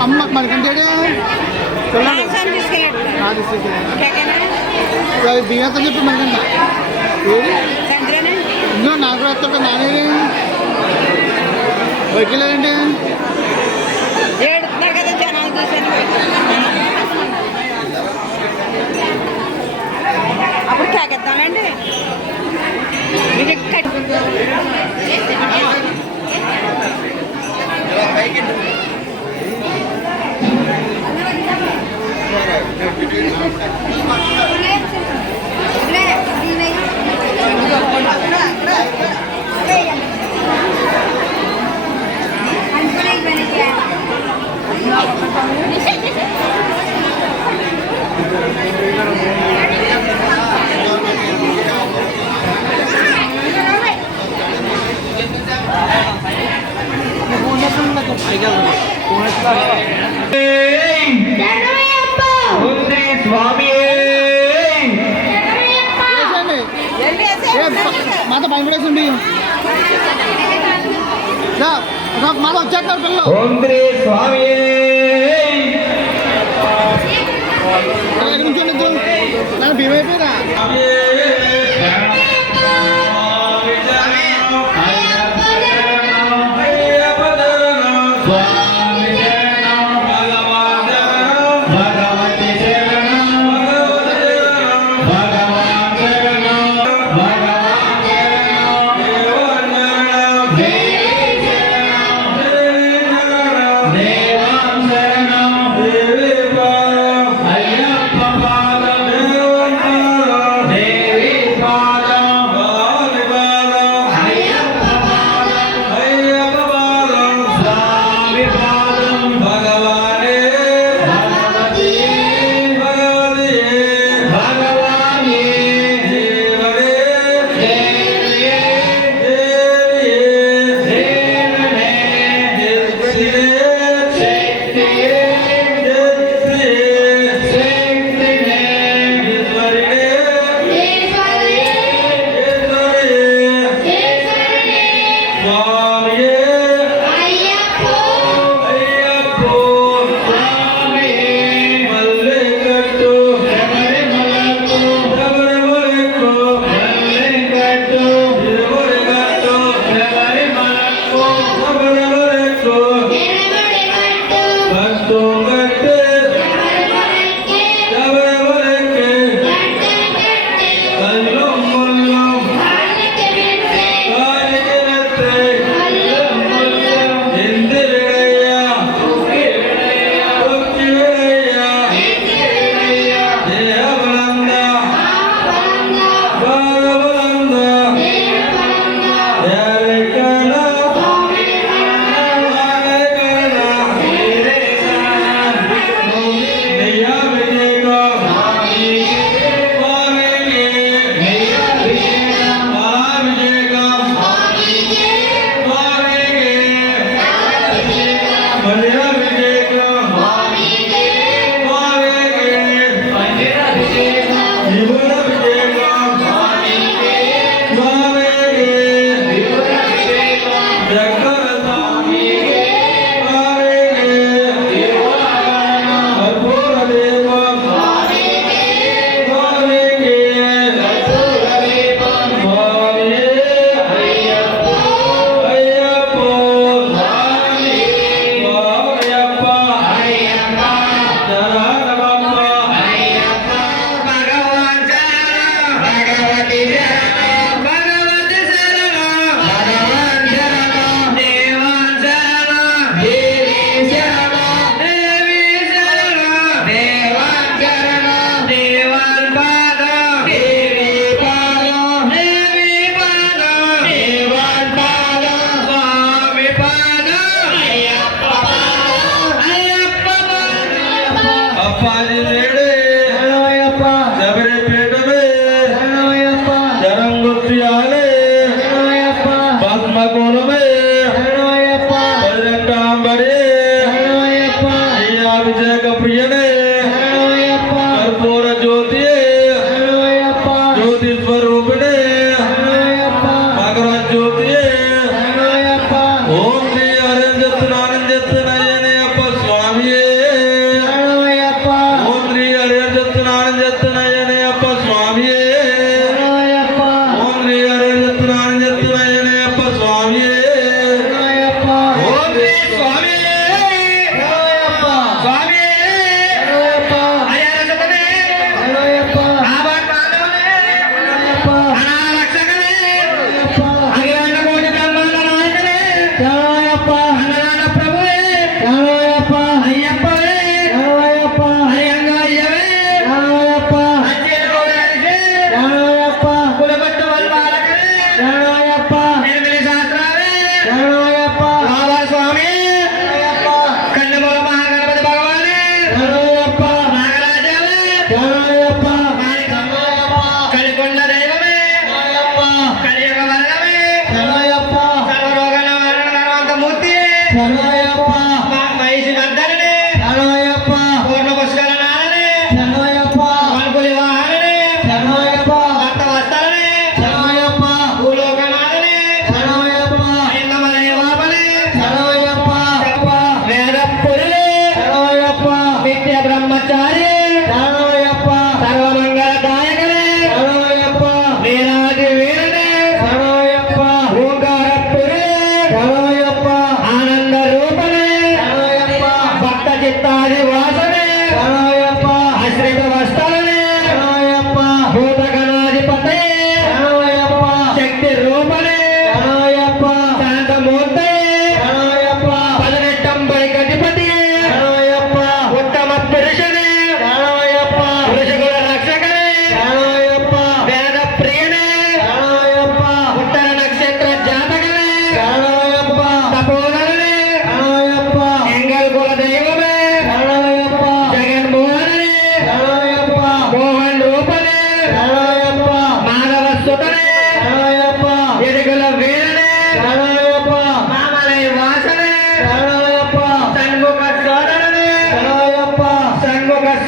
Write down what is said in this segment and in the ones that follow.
अम्मा मरकंडे बिया तो చెప్పి మరకండ ఇంకో నాకు ఎత్త నానేది వైకిలేదండి అప్పుడు కాకెత్తానండి माता भयपड़े माता వచ్చేస్తారు పిల్లలు ఓంద్రే స్వామి ఎక్కడి నుంచి నన్ను భీమైపోయిరా దేవాంశ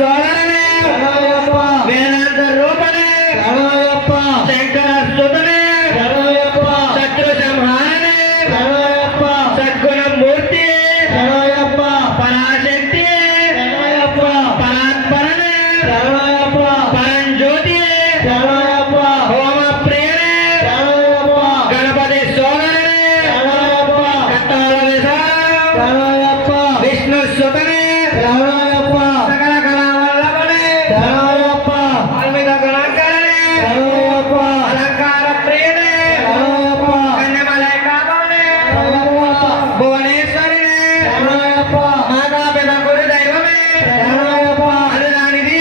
సోదరనే శరణయ్యప్ప వేదాంత రూపనే శరణయ్యప్ప శంకర స్తుతనే శరణయ్యప్ప శత్రు సంహారనే శరణయ్యప్ప సద్గుణ మూర్తి శరణయ్యప్ప పరాశక్తి శరణయ్యప్ప పరాత్పరనే శరణయ్యప్ప పరంజ్యోతి శరణయ్యప్ప హోమ ప్రియనే శరణయ్యప్ప గణపతి సోదరనే శరణయ్యప్ప కట్టాల విశాల శరణయ్యప్ప విష్ణు సుతనే శరణయ్యప్ప సకల కళావల్లభనే శరణయ్యప్ప అల్మిత గణాకరనే శరణయ్యప్ప అలంకార ప్రియనే శరణయ్యప్ప కన్యమలై కామనే శరణయ్యప్ప భువనేశ్వరినే శరణయ్యప్ప మాతాపిత గురు దైవమే శరణయ్యప్ప అనుదానిది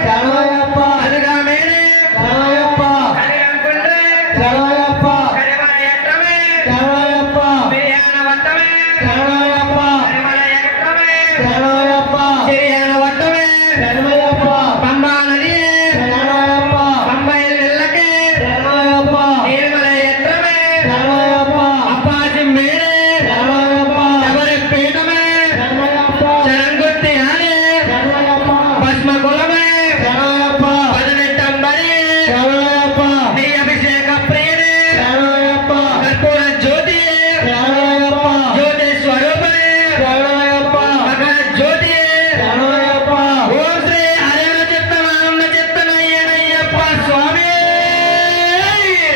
శరణయ్యప్ప అనుగామేనే శరణయ్యప్ప కళ్యాణకుండ్రే శరణయ్యప్ప కరిమలయత్రమే శరణయ్యప్ప బిర్యానవంతమే శరణయ్యప్ప కరిమలయత్రమే శరణయ్యప్ప బిర్యానవంతమే శరణయ్యప్ప పంబా నది శరణయ్యప్ప పంబై నెల్లకే శరణయ్యప్ప నిర్మలయత్రమే శరణయ్యప్ప అప్పాసి మేడే శరణయ్యప్ప ఎవరి పీఠమే శరణయ్యప్ప శరంగుత్తి ఆనే శరణయ్యప్ప భస్మ కులమే శరణయ్యప్ప పదనెట్టంబరి శరణయ్యప్ప నీ అభిషేక ప్రియనే శరణయ్యప్ప కర్పూర జ్యోతి శరణయ్యప్ప జ్యోతి స్వరూపమే శరణయ్యప్ప మకర జ్యోతి శరణయ్యప్ప ఓం శ్రీ హరిహర చిత్తమానంద చిత్తనయ్యనయ్యప్ప స్వామి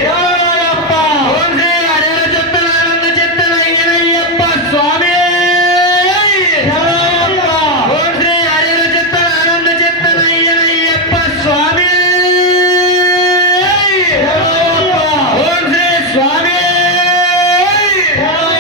శరణయ్యప్ప ఓం శ్రీ హరిహర చిత్తమానంద చిత్తనయ్యనయ్యప్ప స్వామి శరణయ్యప్ప ఓం శ్రీ హరిహర చిత్తమానంద చిత్తనయ్యనయ్యప్ప స్వామి శరణయ్యప్ప ఓం శ్రీ స్వామి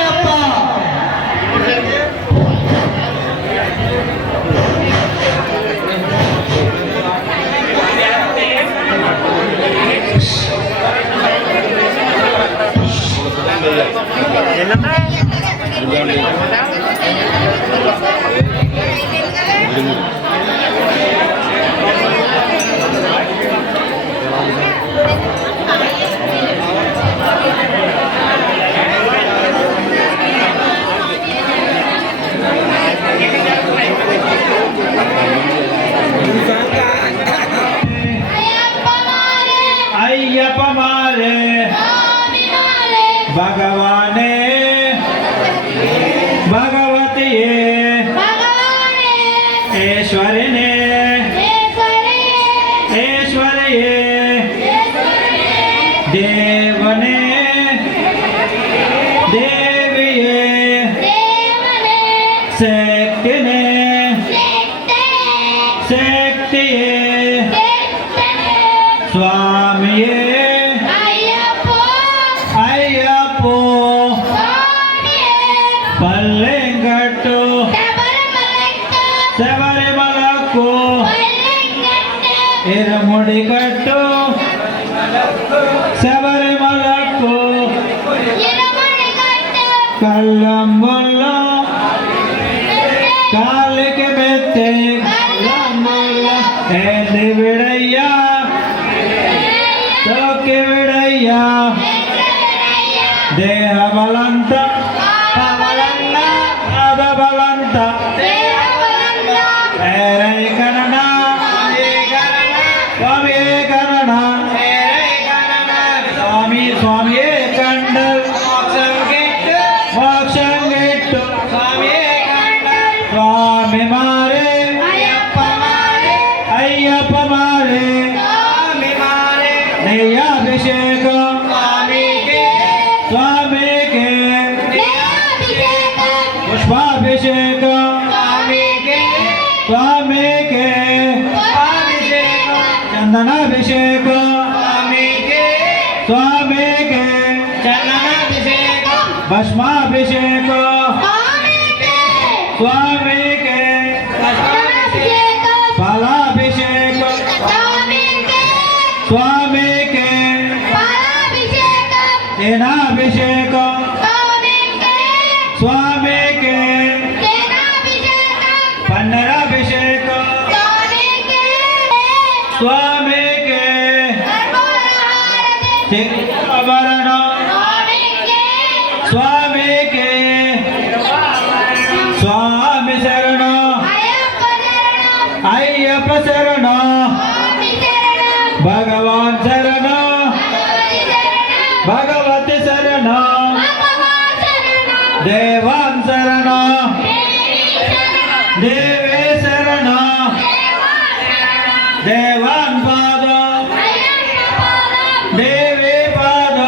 శరణయ్యప్ప అయ్యప్ప మారే భగవానే భగవతియే ఈశ్వరినే ఈశ్వరియే దేవనే దేవియే శక్తినే శక్తియే స్వామియే అయ్యప్పో పల్లెంగట్టు శబరిమలకు ఇరముడి కట్టు శబరిమలకు కళ్ళంబుల్లో కాలికి మెత్తే ఏంది విడయ్యా తొక్కి విడయ్యా దేహ బలంత పాద బలంత ఏరై కరణ స్వామి కరణ స్వామి స్వామి కండల్ మోక్షం గిట్టు స్వామి మారే అయ్యప్ప మారే నెయ్యాభిషేకం స్వామికి పుష్పాభిషేకం స్వామికి చందనాభిషేకం స్వామికి భస్మాభిషేకం స్వామికి ఫలాభిషేకం స్వామికి తేనాభిషేకం స్వామికి పన్నరాభిషేకం స్వామికి తిరువరణం స్వామికి స్వామి శరణం అయ్యప్ప ಶರಣ ಭಗವಾನ್ ಶರಣ ಭಗವತಿ ಶರಣ ದೇವಾನ್ ಶರಣ ದೇವೇ ಶರಣ ದೇವಾನ್ ಪಾದ ದೇವಿ ಪಾದ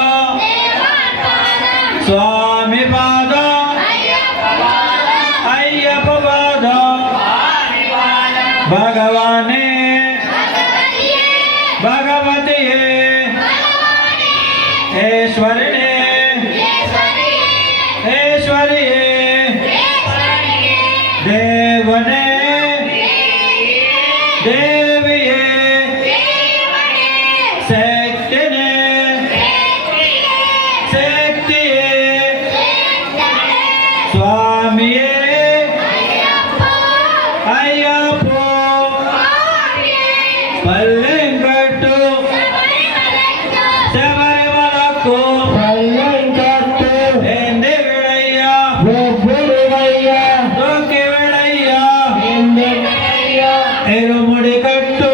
ಸ್ವಾಮಿ ಪಾದ ಅಯ್ಯಪ್ಪ ಪಾದ ಭಗವಾನೇ ಭಗವತಿಯೇ ಈಶ್ವರಿಣೇ ಈಶ್ವರಿಯೇ ದೇವನೇ ದೇವಿಯೇ ಶಕ್ತಿನೇ ಶಕ್ತಿಯೇ ಸ್ವಾಮಿಯೇ ಅಯ್ಯಪ್ಪ ಪಲ್ಲೆಂಕಟ್ಟು ಶಬರಿಮಲಕ್ಕೂ పల్లెంకట్టు ಎಂದೆ ವಿಳಯ್ಯ ఒబ్బుడివయ్య ದೊಕ್ಕಿ ವಿಳಯ್ಯ ఎందెయ్య ಇರುಮುಡಿ ಕಟ್ಟು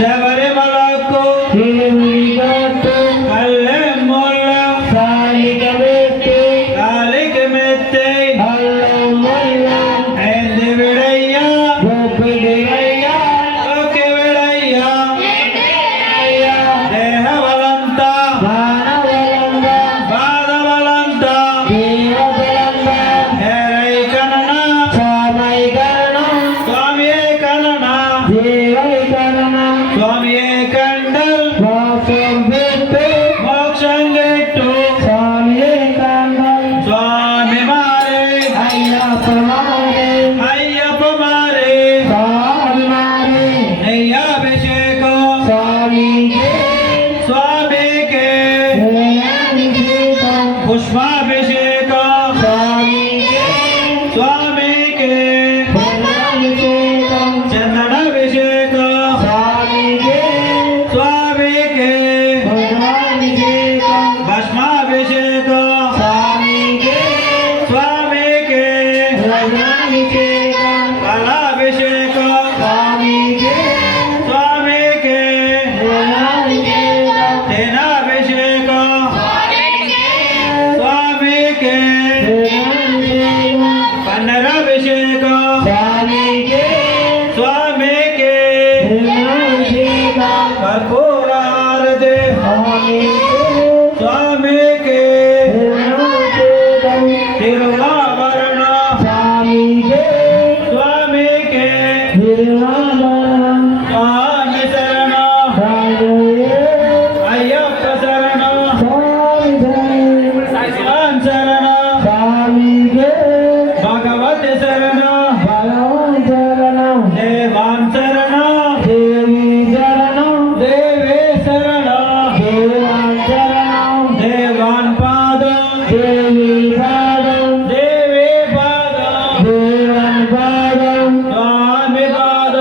ಶಬರಿಮಲಕ್ಕೂ తిరుముడిగట్టు ಕಲ್ಲೆಮ್ಮುಲ್ಲ సాలిగ పెట్టి ಕಾಲಿಗೆ ಮೆತ್ತೆ అల్లముల్ల ಎಂದೆ ವಿಳಯ್ಯ ఒబ్బుడివయ్య ದೊಕ್ಕಿ ವಿಳಯ್ಯ ದೇಹವಲಂತ మానవలంద ಪಾದವಲಂತ దేవబలంద ಹೇರೈ ಕನನ స్వామై గణం ಸ್ವಾಮಿಯೇ ಕನನ దేవై గణం ಸ್ವಾಮಿಯೇ ಕಂಡಲ್ మోక్షం పెట్టు ಮೋಕ್ಷಂಗೆಟ್ಟು స్వామియే గణం ಸ್ವಾಮಿ ಮಾರೆ అయ్యప్ప మారే ಅಯ್ಯಪ್ಪ ಮಾರೆ స్వామి మారే ನೈಯಾಭಿಷೇಕ స్వామికే ಸ್ವಾಮಿಗೆ దయాభిషేకం ಪುಷ್ಪಾಭಿಷೇಕ స్వామికే ಸ್ವಾಮಿಗೆ దయాభిషేకం ಚಂದನಾಭಿಷೇಕ స్వామికే ಸ್ವಾಮಿಗೆ దయాభిషేకం ಭಸ್ಮಾಭಿಷೇಕ స్వామికే ಸ್ವಾಮಿಗೆ దయాభిషేకం ಫಲಾಭಿಷೇಕ స్వామికే ಸ್ವಾಮಿಗೆ దయాభిషేకం ತೇನಾಭಿಷೇಕ ಸ್ವಾಮಿಗೆ దయాభిషేకం ಪನ್ನರಾಭಿಷೇಕ స్వామికే ಸ್ವಾಮಿಗೆ దయాభిషేకం ಕರ್ಪೂರಾರತಿ స్వామికే ಸ್ವಾಮಿಗೆ దయాభిషేకం ತಿರುವಾಭರಣ స్వామికే ಸ್ವಾಮಿಗೆ తిరువాభరణం ಸ್ವಾಮಿ ಶರಣ స్వామియే ಅಯ್ಯಪ್ಪ ಶರಣ స్వామి ಶಿವಾನ್ ಶರಣ స్వామికే ಭಗವತಿ ಶರಣ భగవాన్ శరణం ದೇವಾನ್ ಶರಣ దేవి శరణం ದೇವೇ ಶರಣ దేవాన్ శరణం ದೇವಾನ್ ಪಾದ దేవి పాదం ದೇವಿ ಪಾದ దేవన్ పాదం ಸ್ವಾಮಿ ಪಾದ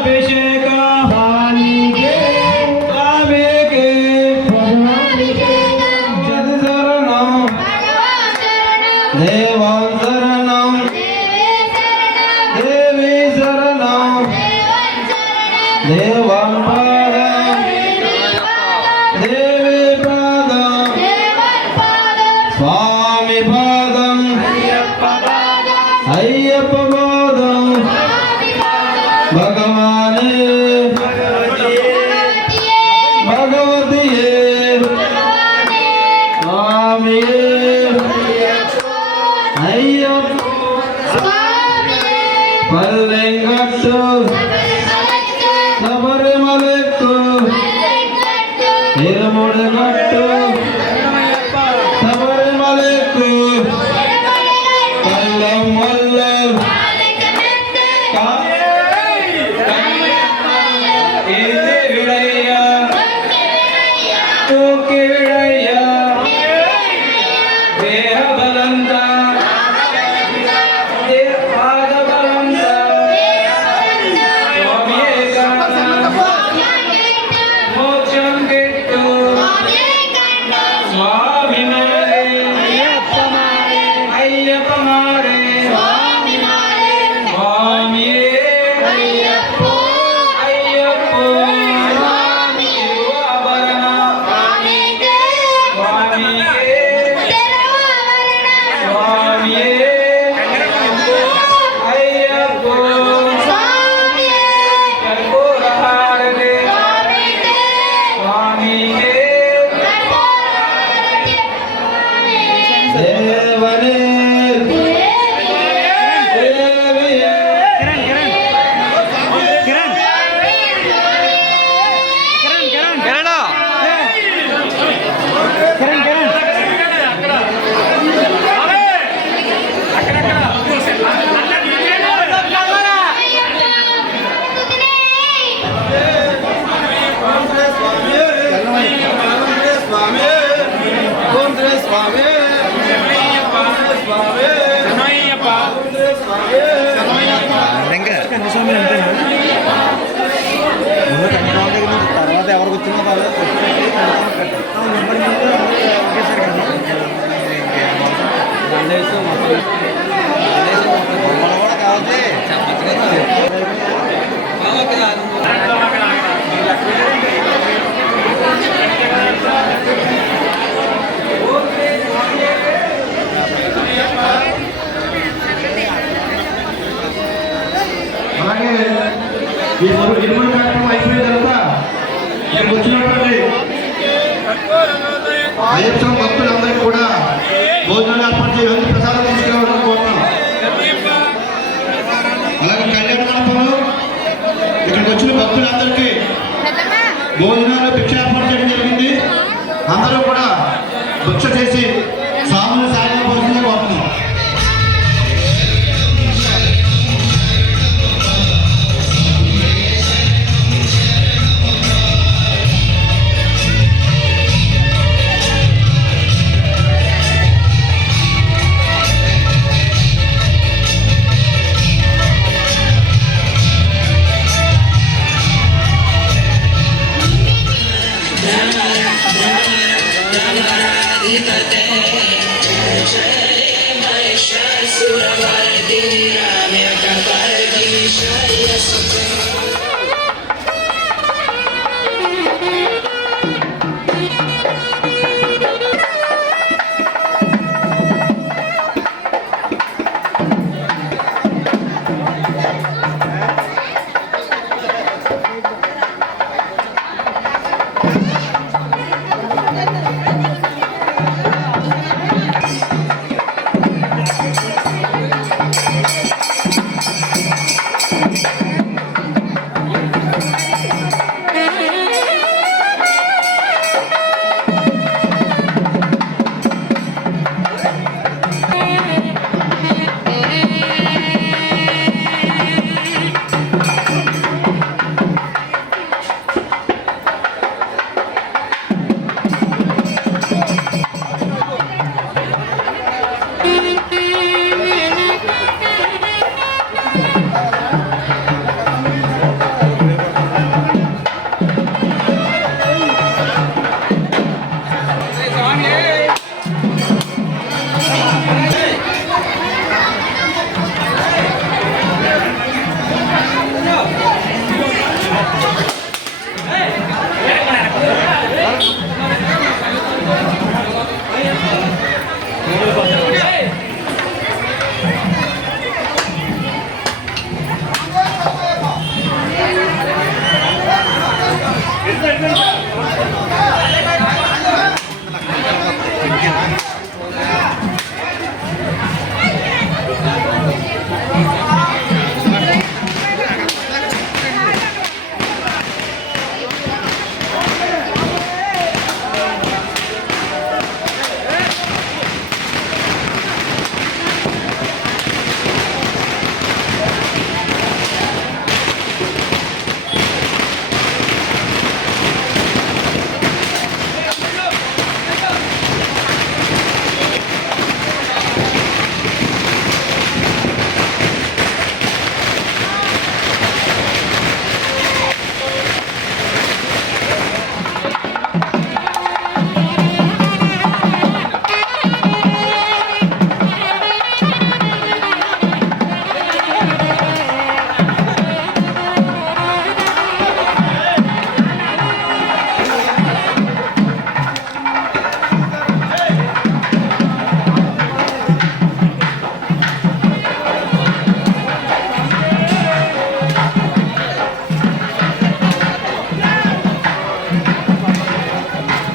అభిషేక స్వామికే స్వామికి పరమాభిషేకం జతి శరణం దేవాం శరణం దేవి శరణం దేవాం పాదం దేవి పాదం స్వామి పాదం అయ్యప్ప పాదం భగవానే భగవతియే స్వామియే అయ్యప్ప పల్లెంగట్టు శబరిమలెక్కు ఇరుముడు గట్టు శబరిమలెక్కు కళ్ళం వల్ల ఏంది విడయ్య తూకి విడయ్య దేహ బలంత పాద బలంత మోక్షం గిట్టు స్వామి మారే అయ్యప్ప మారే స్వామియే అయ్యప్ప ఆభరణ స్వామియే స్వామియే అయ్యప్ప కర్పూరహారతి స్వామియే దేవనే దేవియే తర్వాత ఎవరికి వచ్చిందో కూడా కావాలి అలాగే ఈ ఇరుముడు కార్యక్రమం అయిపోయిన తర్వాత ఇక్కడికి వచ్చినటువంటి అయ్యప్ప భక్తులందరికీ కూడా భోజనాలు ఏర్పాటు చేయాలని ప్రసాదం తీసుకురావడం కోరుతున్నాం. అలాగే కళ్యాణ మండపంలో ఇక్కడికి వచ్చిన భక్తులందరికీ భోజనాలు భిక్ష ఏర్పాటు చేయడం జరిగింది. అందరూ కూడా భిక్ష చేసి స్వామిని సాయం పోతుందని కోరుతున్నాం.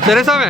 సరే స్వామి